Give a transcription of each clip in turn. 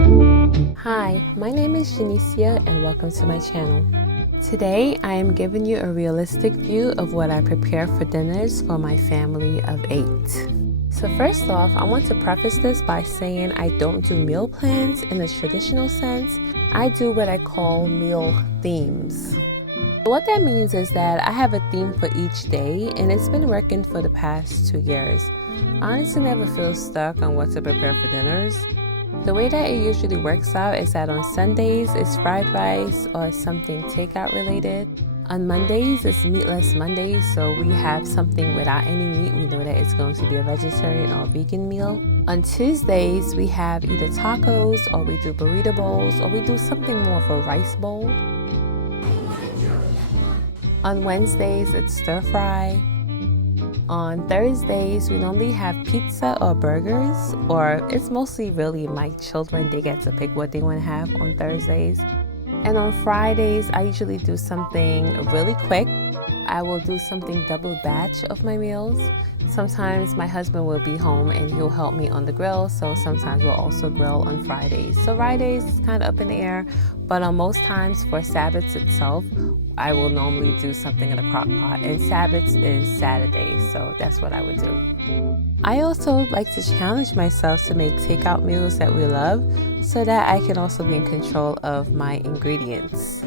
Hi, my name is Janicia and welcome to my channel. Today I am giving you a realistic view of what I prepare for dinners for my family of 8. So first off, I want to preface this by saying I don't do meal plans in the traditional sense. I do what I call meal themes. What that means is that I have a theme for each day and it's been working for the past 2 years. I honestly never feel stuck on what to prepare for dinners. The way that it usually works out is that on Sundays it's fried rice or something takeout related. On Mondays it's meatless Mondays, so we have something without any meat. We know that it's going to be a vegetarian or vegan meal. On Tuesdays we have either tacos or we do burrito bowls or we do something more of a rice bowl. On Wednesdays it's stir fry. On Thursdays, we normally have pizza or burgers, or it's mostly really my children. They get to pick what they want to have on Thursdays. And on Fridays, I usually do something really quick. I will do something double batch of my meals. Sometimes my husband will be home and he'll help me on the grill, so sometimes we'll also grill on Fridays. So Fridays is kind of up in the air, but on most times for Sabbaths itself, I will normally do something in a crock pot, and Sabbaths is Saturday, so that's what I would do. I also like to challenge myself to make takeout meals that we love so that I can also be in control of my ingredients.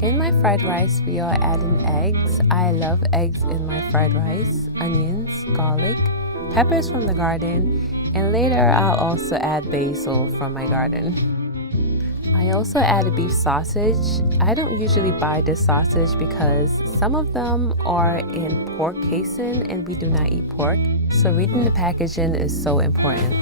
In my fried rice, we are adding eggs. I love eggs in my fried rice, onions, garlic, peppers from the garden, and later I'll also add basil from my garden. I also added beef sausage. I don't usually buy this sausage because some of them are in pork casing and we do not eat pork. So reading the packaging is so important.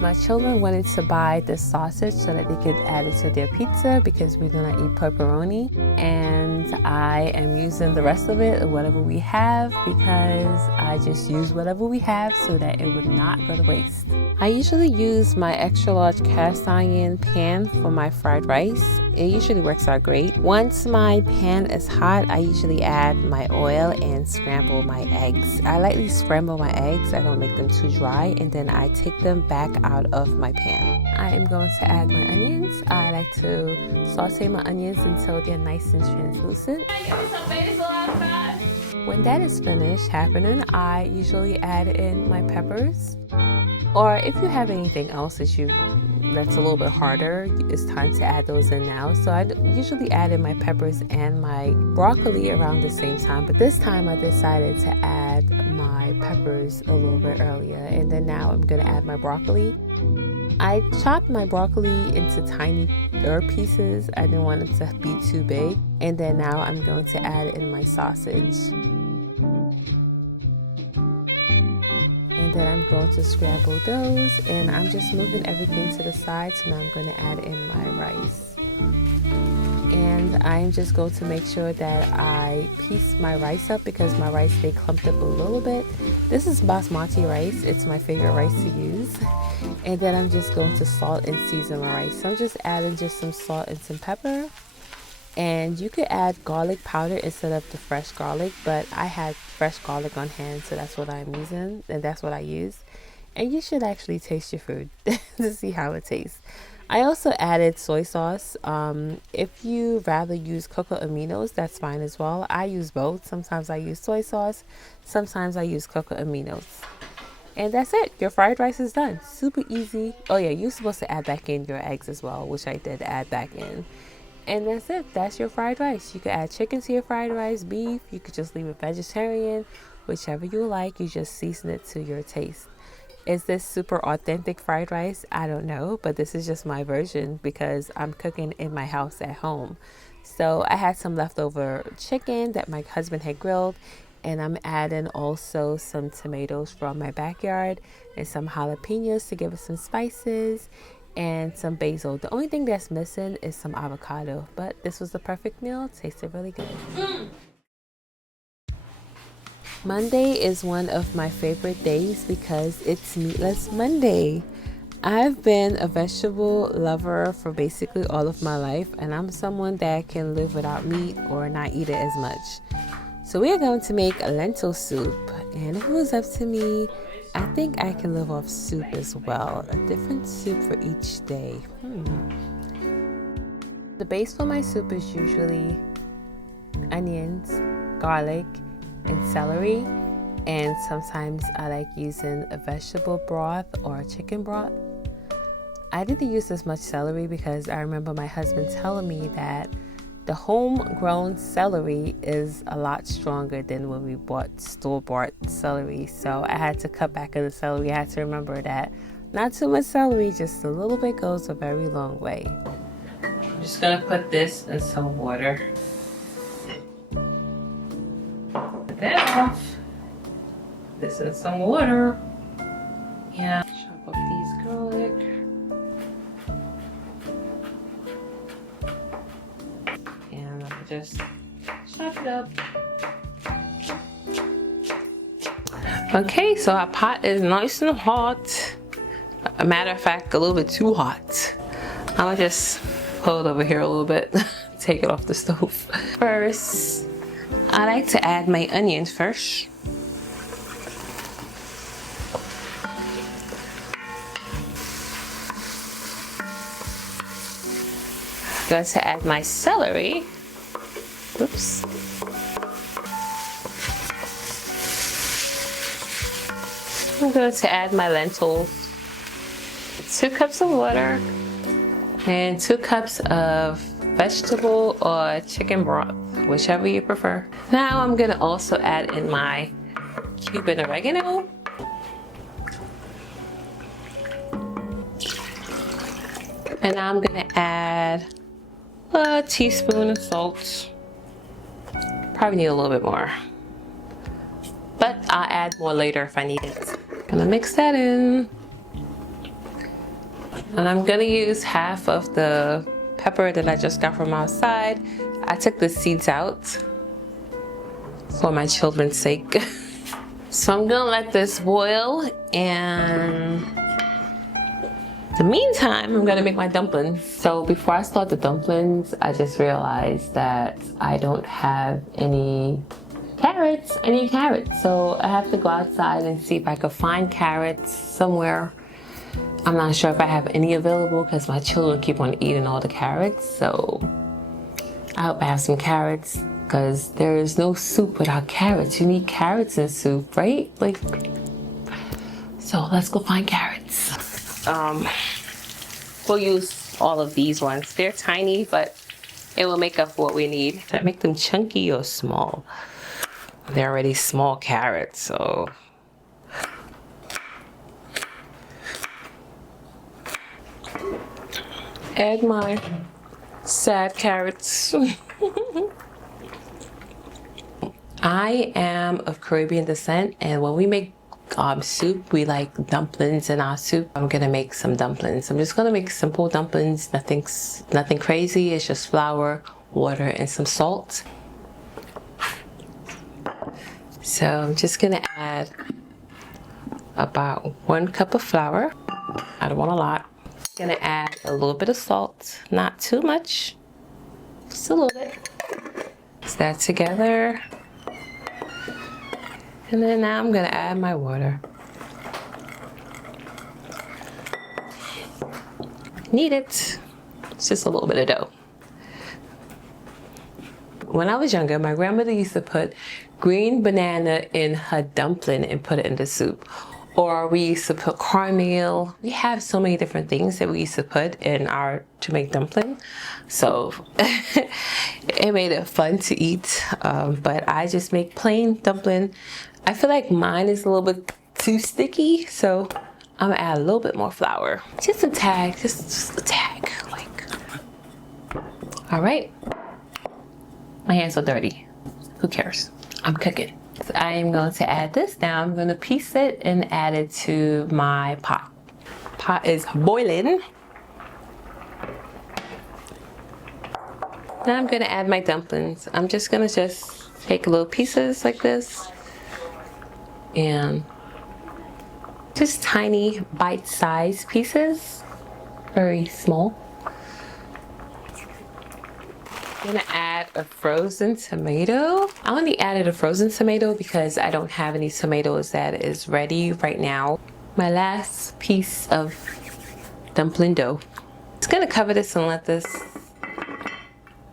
My children wanted to buy this sausage so that they could add it to their pizza because we do not eat pepperoni. And I am using the rest of it, whatever we have, because I just use whatever we have so that it would not go to waste. I usually use my extra large cast iron pan for my fried rice. It usually works out great. Once my pan is hot, I usually add my oil and scramble my eggs. I lightly scramble my eggs. I don't make them too dry, and then I take them back out of my pan. I am going to add my onions. I like to saute my onions until they're nice and translucent. When that is finished happening, I usually add in my peppers. Or if you have anything else that's a little bit harder, it's time to add those in now. So I usually add in my peppers and my broccoli around the same time, but this time I decided to add my peppers a little bit earlier, and then now I'm going to add my broccoli. I chopped my broccoli into tinier pieces. I didn't want it to be too big, and then now I'm going to add in my sausage. And then I'm going to scramble those, and I'm just moving everything to the side. So now I'm going to add in my rice, and I'm just going to make sure that I piece my rice up because my rice stay clumped up a little bit. This is basmati rice. It's my favorite rice to use. And then I'm just going to salt and season my rice. So I'm just adding just some salt and some pepper. And you could add garlic powder instead of the fresh garlic, but I had fresh garlic on hand, so that's what I'm using, and that's what I use. And you should actually taste your food to see how it tastes. I also added soy sauce. If you rather use cocoa aminos, that's fine as well. I use both. Sometimes I use soy sauce, sometimes I use cocoa aminos. And that's it. Your fried rice is done. Super easy. Oh yeah, you're supposed to add back in your eggs as well, which I did add back in. And that's it. That's your fried rice. You could add chicken to your fried rice, beef. You could just leave it vegetarian, whichever you like. You just season it to your taste. Is this super authentic fried rice? I don't know, but this is just my version because I'm cooking in my house at home. So I had some leftover chicken that my husband had grilled, and I'm adding also some tomatoes from my backyard and some jalapenos to give it some spices, and some basil. The only thing that's missing is some avocado, but this was the perfect meal. Tasted really good. Monday is one of my favorite days because it's meatless Monday. I've been a vegetable lover for basically all of my life, and I'm someone that can live without meat or not eat it as much. So we are going to make a lentil soup, and if it was up to me, I think I can live off soup as well. A different soup for each day. The base for my soup is usually onions, garlic, and celery. And sometimes I like using a vegetable broth or a chicken broth. I didn't use as much celery because I remember my husband telling me that the homegrown celery is a lot stronger than when we bought store-bought celery. So I had to cut back on the celery. I had to remember that not too much celery, just a little bit goes a very long way. I'm just gonna put this in some water. Put that off. This in some water. Yeah, chop up these garlic. And I'll just chop it up. Okay, so our pot is nice and hot. A matter of fact, a little bit too hot. I'm gonna just pull it over here a little bit. Take it off the stove. First, I like to add my onions first. Going to add my celery. Oops. I'm going to add my lentils. 2 cups of water and 2 cups of vegetable or chicken broth, whichever you prefer. Now I'm going to also add in my Cuban oregano. And now I'm going to add a teaspoon of salt. Probably need a little bit more, but I'll add more later if I need it. Gonna mix that in. And I'm gonna use half of the pepper that I just got from outside. I took the seeds out for my children's sake. So I'm gonna let this boil, and in the meantime, I'm gonna make my dumplings. So before I start the dumplings, I just realized that I don't have any carrots. I need carrots. So I have to go outside and see if I could find carrots somewhere. I'm not sure if I have any available because my children keep on eating all the carrots. So I hope I have some carrots because there is no soup without carrots. You need carrots in soup, right? So let's go find carrots. We'll use all of these ones. They're tiny, but it will make up what we need. Should I make them chunky or small? They're already small carrots, so. Add my sad carrots. I am of Caribbean descent, and when we make soup, we like dumplings in our soup. I'm gonna make some dumplings. I'm just gonna make simple dumplings, nothing crazy. It's just flour, water, and some salt. So I'm just gonna add about 1 cup of flour. I don't want a lot. Gonna add a little bit of salt, not too much, just a little bit. Mix that together. And then now I'm gonna add my water. Need it. It's just a little bit of dough. When I was younger, my grandmother used to put green banana in her dumpling and put it in the soup. Or we used to put cornmeal. We have so many different things that we used to put in to make dumpling. So it made it fun to eat. But I just make plain dumpling. I feel like mine is a little bit too sticky, so I'm gonna add a little bit more flour. Just a tag, just a tag, All right. My hands are dirty. Who cares? I'm cooking. So I am going to add this now. I'm going to piece it and add it to my pot. Pot is boiling. Now I'm going to add my dumplings. I'm just going to take little pieces like this and just tiny bite-sized pieces, very small. I'm gonna add a frozen tomato. I only added a frozen tomato because I don't have any tomatoes that is ready right now. My last piece of dumpling dough. Just gonna cover this and let this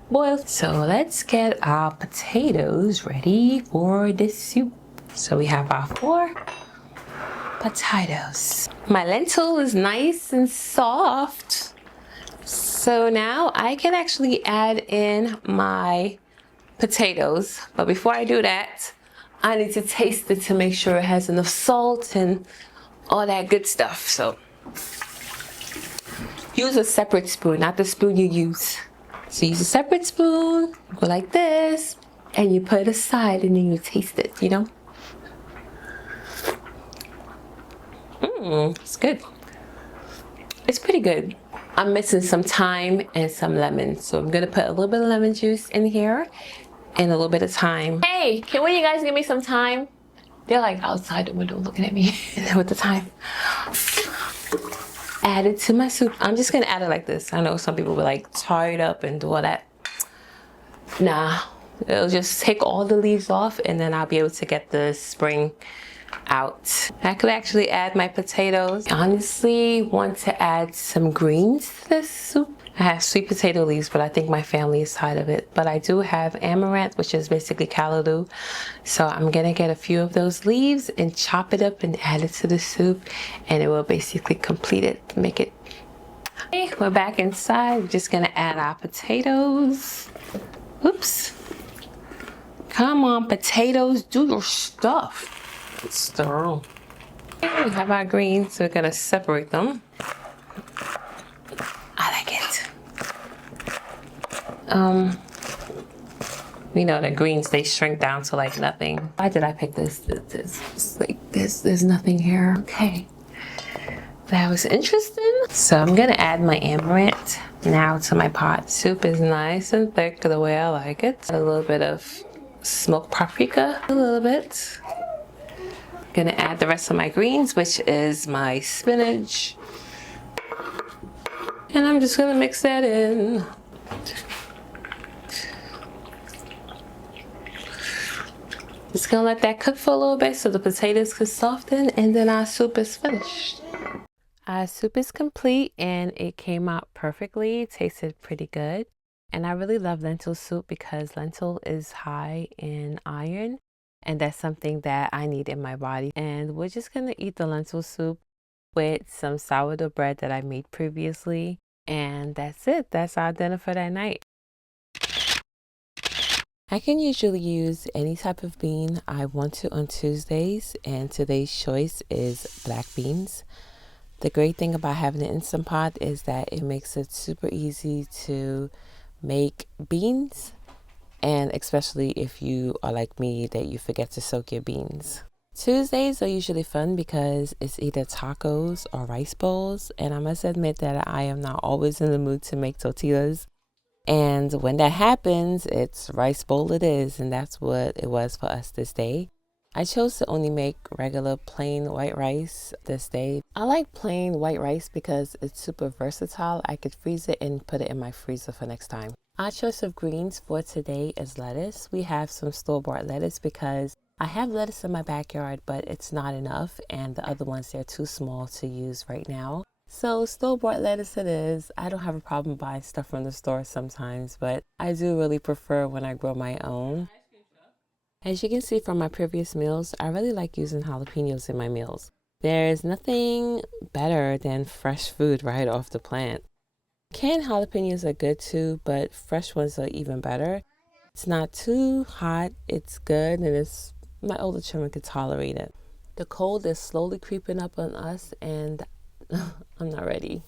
boil. So let's get our potatoes ready for the soup. So we have our 4 potatoes. My lentil is nice and soft. So now I can actually add in my potatoes. But before I do that, I need to taste it to make sure it has enough salt and all that good stuff. So use a separate spoon, not the spoon you use. So use a separate spoon, go like this, and you put it aside and then you taste it, you know? It's good. It's pretty good. I'm missing some thyme and some lemon. So I'm gonna put a little bit of lemon juice in here and a little bit of thyme. Hey, can one of you guys give me some thyme? They're like outside the window looking at me with the thyme. Add it to my soup. I'm just gonna add it like this. I know some people will like tar it up and do all that. Nah, it'll just take all the leaves off and then I'll be able to get the spring out. I could actually add my potatoes. I honestly want to add some greens to this soup. I have sweet potato leaves, but I think my family is tired of it. But I do have amaranth, which is basically callaloo. So I'm gonna get a few of those leaves and chop it up and add it to the soup, and it will basically complete it, make it. Okay, we're back inside. We're just gonna add our potatoes. Oops. Come on, potatoes, do your stuff. Stir. We have our greens, so we're gonna separate them. I like it. We know that greens, they shrink down to like nothing. Why did I pick this? It's like this, there's nothing here. Okay. That was interesting. So I'm gonna add my amaranth now to my pot. Soup is nice and thick the way I like it. A little bit of smoked paprika, a little bit. Gonna add the rest of my greens, which is my spinach. And I'm just gonna mix that in. Just gonna let that cook for a little bit so the potatoes can soften, and then our soup is finished. Our soup is complete and it came out perfectly. It tasted pretty good. And I really love lentil soup because lentil is high in iron. And that's something that I need in my body. And we're just gonna eat the lentil soup with some sourdough bread that I made previously. And that's it. That's our dinner for that night. I can usually use any type of bean I want to on Tuesdays, and today's choice is black beans. The great thing about having an Instant Pot is that it makes it super easy to make beans, and especially if you are like me that you forget to soak your beans. Tuesdays are usually fun because it's either tacos or rice bowls, and I must admit that I am not always in the mood to make tortillas. And when that happens, it's rice bowl it is, and that's what it was for us this day. I chose to only make regular plain white rice this day. I like plain white rice because it's super versatile. I could freeze it and put it in my freezer for next time. Our choice of greens for today is lettuce. We have some store-bought lettuce because I have lettuce in my backyard, but it's not enough, and the other ones, they're too small to use right now. So store-bought lettuce it is. I don't have a problem buying stuff from the store sometimes, but I do really prefer when I grow my own. As you can see from my previous meals, I really like using jalapenos in my meals. There's nothing better than fresh food right off the plant. Canned jalapenos are good too, but fresh ones are even better. It's not too hot, it's good, and my older children can tolerate it. The cold is slowly creeping up on us, and I'm not ready.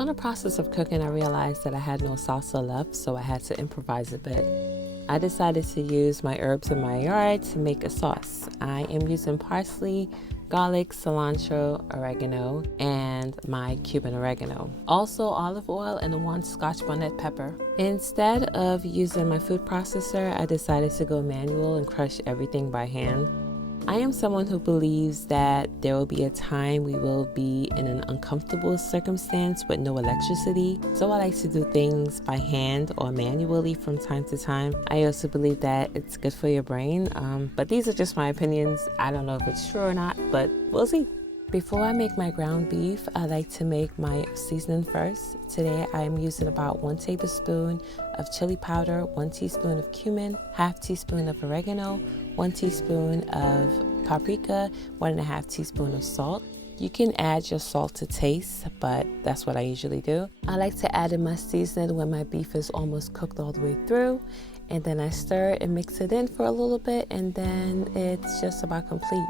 So in the process of cooking, I realized that I had no salsa left, so I had to improvise a bit. I decided to use my herbs in my yard to make a sauce. I am using parsley, garlic, cilantro, oregano, and my Cuban oregano. Also olive oil and 1 Scotch bonnet pepper. Instead of using my food processor, I decided to go manual and crush everything by hand. I am someone who believes that there will be a time we will be in an uncomfortable circumstance with no electricity, so I like to do things by hand or manually from time to time. I also believe that it's good for your brain, but these are just my opinions. I don't know if it's true or not, but we'll see. Before I make my ground beef, I like to make my seasoning first. Today I am using about 1 tablespoon of chili powder, 1 teaspoon of cumin, 1/2 teaspoon of oregano, 1 teaspoon of paprika, 1.5 teaspoon of salt. You can add your salt to taste, but that's what I usually do. I like to add in my seasoning when my beef is almost cooked all the way through, and then I stir and mix it in for a little bit, and then it's just about complete.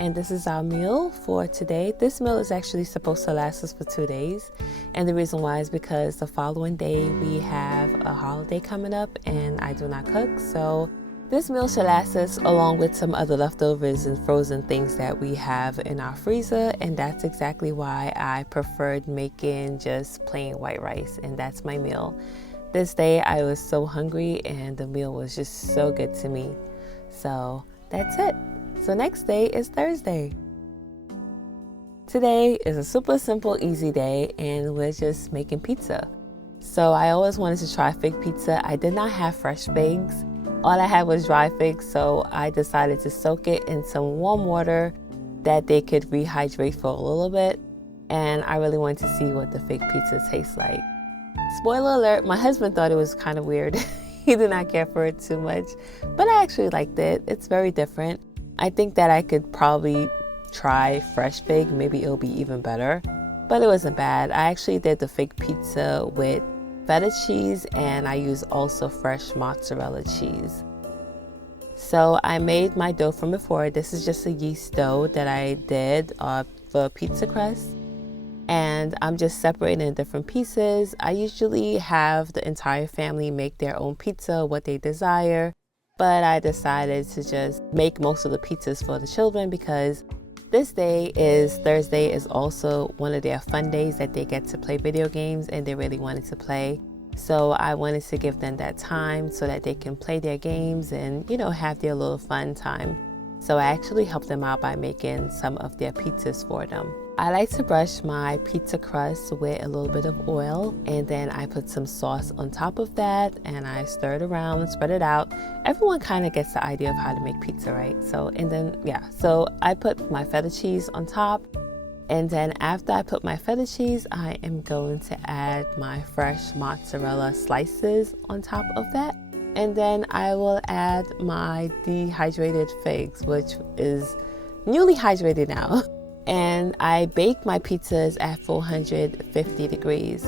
And this is our meal for today. This meal is actually supposed to last us for 2 days. And the reason why is because the following day we have a holiday coming up and I do not cook. So this meal should last us along with some other leftovers and frozen things that we have in our freezer. And that's exactly why I preferred making just plain white rice. And that's my meal. This day I was so hungry and the meal was just so good to me. So that's it. So next day is Thursday. Today is a super simple, easy day, and we're just making pizza. So I always wanted to try fig pizza. I did not have fresh figs. All I had was dry figs, so I decided to soak it in some warm water that they could rehydrate for a little bit. And I really wanted to see what the fig pizza tastes like. Spoiler alert, my husband thought it was kind of weird. He did not care for it too much, but I actually liked it. It's very different. I think that I could probably try fresh fig. Maybe it'll be even better, but it wasn't bad. I actually did the fig pizza with feta cheese, and I used also fresh mozzarella cheese. So I made my dough from before. This is just a yeast dough that I did for pizza crust, and I'm just separating in different pieces. I usually have the entire family make their own pizza, what they desire. But I decided to just make most of the pizzas for the children because this day is Thursday is also one of their fun days that they get to play video games and they really wanted to play. So I wanted to give them that time so that they can play their games and, have their little fun time. So I actually helped them out by making some of their pizzas for them. I like to brush my pizza crust with a little bit of oil, and then I put some sauce on top of that and I stir it around and spread it out. Everyone kind of gets the idea of how to make pizza, right? So I put my feta cheese on top, and then after I put my feta cheese, I am going to add my fresh mozzarella slices on top of that. And then I will add my dehydrated figs, which is newly hydrated now. And I bake my pizzas at 450 degrees.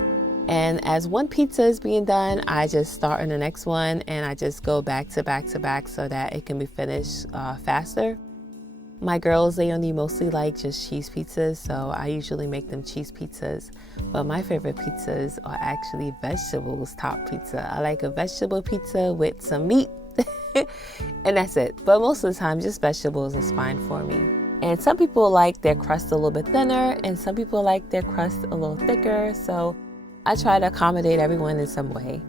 And as one pizza is being done, I just start on the next one and I just go back to back to back so that it can be finished faster. My girls, they only mostly like just cheese pizzas, so I usually make them cheese pizzas. But my favorite pizzas are actually vegetables top pizza. I like a vegetable pizza with some meat and that's it. But most of the time, just vegetables is fine for me. And some people like their crust a little bit thinner and some people like their crust a little thicker. So I try to accommodate everyone in some way.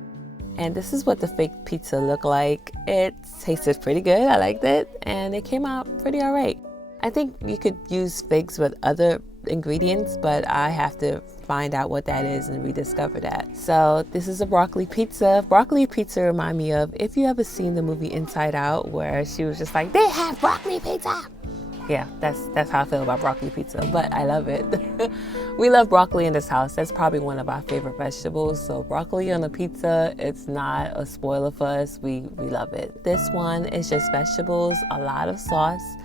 And this is what the fig pizza looked like. It tasted pretty good. I liked it. And it came out pretty all right. I think you could use figs with other ingredients, but I have to find out what that is and rediscover that. So this is a broccoli pizza. Broccoli pizza remind me of, if you ever seen the movie Inside Out, where she was just like, they have broccoli pizza. Yeah, that's how I feel about broccoli pizza, but I love it. We love broccoli in this house. That's probably one of our favorite vegetables. So broccoli on a pizza, it's not a spoiler for us. We love it. This one is just vegetables, a lot of sauce,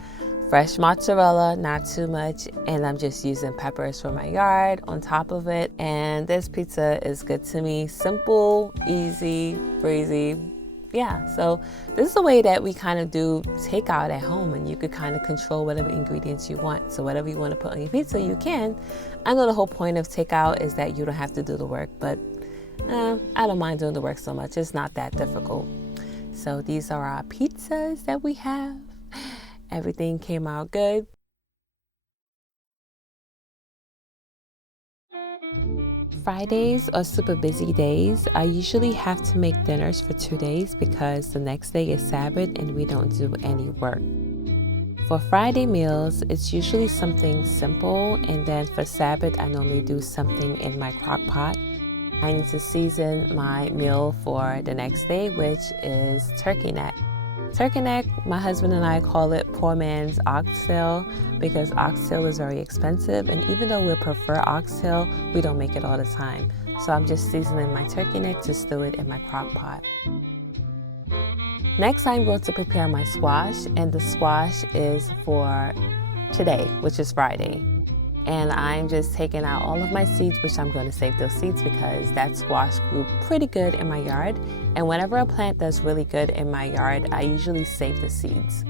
fresh mozzarella, not too much, and I'm just using peppers from my yard on top of it. And this pizza is good to me. Simple, easy, breezy. yeah, so this is a way that we kind of do takeout at home, and you could kind of control whatever ingredients you want. So whatever you want to put on your pizza, you can. I know the whole point of takeout is that you don't have to do the work, but I don't mind doing the work so much. It's not that difficult. So these are our pizzas that we have. Everything came out good. Fridays are super busy days. I usually have to make dinners for 2 days because the next day is Sabbath and we don't do any work. For Friday meals, it's usually something simple, and then for Sabbath, I normally do something in my crock pot. I need to season my meal for the next day, which is turkey neck. Turkey neck, my husband and I call it poor man's oxtail because oxtail is very expensive, and even though we prefer oxtail, we don't make it all the time. So I'm just seasoning my turkey neck to stew it in my crock pot. Next, I'm going to prepare my squash, and the squash is for today, which is Friday. And I'm just taking out all of my seeds, which I'm going to save those seeds because that squash grew pretty good in my yard. And whenever a plant does really good in my yard, I usually save the seeds.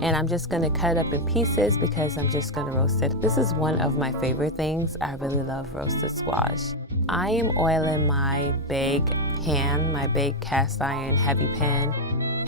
And I'm just going to cut it up in pieces because I'm just going to roast it. This is one of my favorite things. I really love roasted squash. I am oiling my big pan, my big cast iron heavy pan,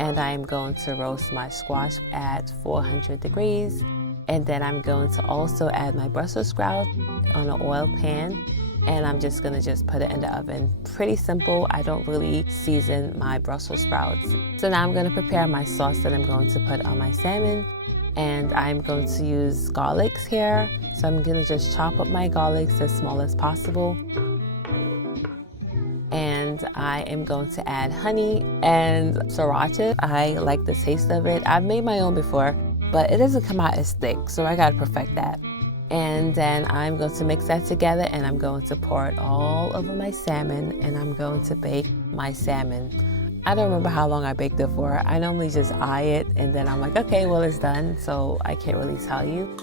and I am going to roast my squash at 400 degrees. And then I'm going to also add my Brussels sprouts on an oil pan, and I'm just going to put it in the oven. Pretty simple. I don't really season my Brussels sprouts. So now I'm going to prepare my sauce that I'm going to put on my salmon, and I'm going to use garlics here. So I'm going to just chop up my garlics as small as possible. And I am going to add honey and sriracha. I like the taste of it. I've made my own before, but it doesn't come out as thick, so I gotta perfect that. And then I'm going to mix that together, and I'm going to pour it all over my salmon, and I'm going to bake my salmon. I don't remember how long I baked it for. I normally just eye it, and then I'm like, okay, well, it's done, so I can't really tell you.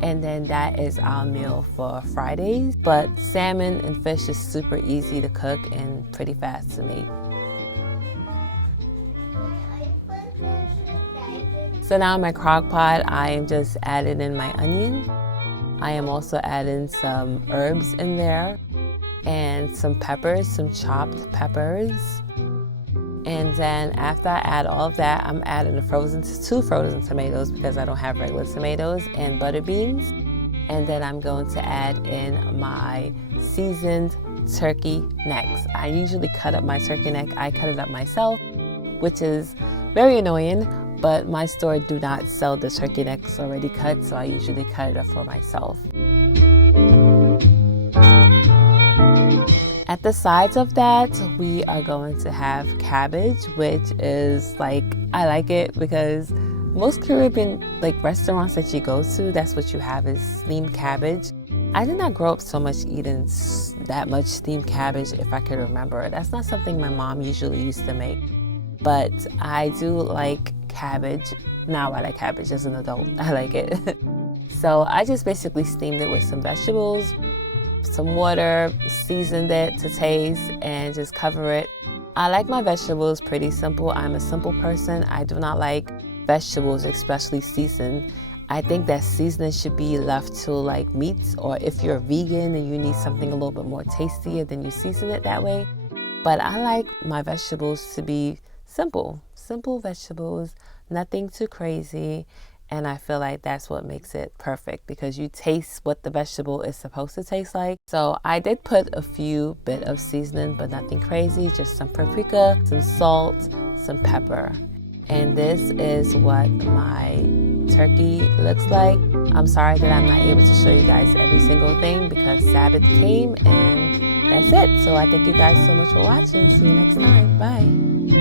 And then that is our meal for Fridays. But salmon and fish is super easy to cook and pretty fast to make. So now in my crock pot, I am just adding in my onion. I am also adding some herbs in there and some peppers, some chopped peppers. And then after I add all of that, I'm adding two frozen tomatoes because I don't have regular tomatoes, and butter beans. And then I'm going to add in my seasoned turkey necks. I usually cut up my turkey neck. I cut it up myself, which is very annoying. But my store do not sell the turkey necks already cut, so I usually cut it up for myself. At the sides of that, we are going to have cabbage, which is I like it because most Caribbean restaurants that you go to, that's what you have is steamed cabbage. I did not grow up so much eating that much steamed cabbage, if I could remember. That's not something my mom usually used to make. But I do like cabbage. Now I like cabbage as an adult. I like it. So I just basically steamed it with some vegetables, some water, seasoned it to taste, and just cover it. I like my vegetables pretty simple. I'm a simple person. I do not like vegetables, especially seasoned. I think that seasoning should be left to meats, or if you're vegan and you need something a little bit more tastier, then you season it that way. But I like my vegetables to be simple vegetables, nothing too crazy, and I feel like that's what makes it perfect because you taste what the vegetable is supposed to taste like. So I did put a few bit of seasoning, but nothing crazy, just some paprika, some salt, some pepper. And this is what my turkey looks like. I'm sorry that I'm not able to show you guys every single thing because Sabbath came, and that's it. So I thank you guys so much for watching. See you next time. Bye.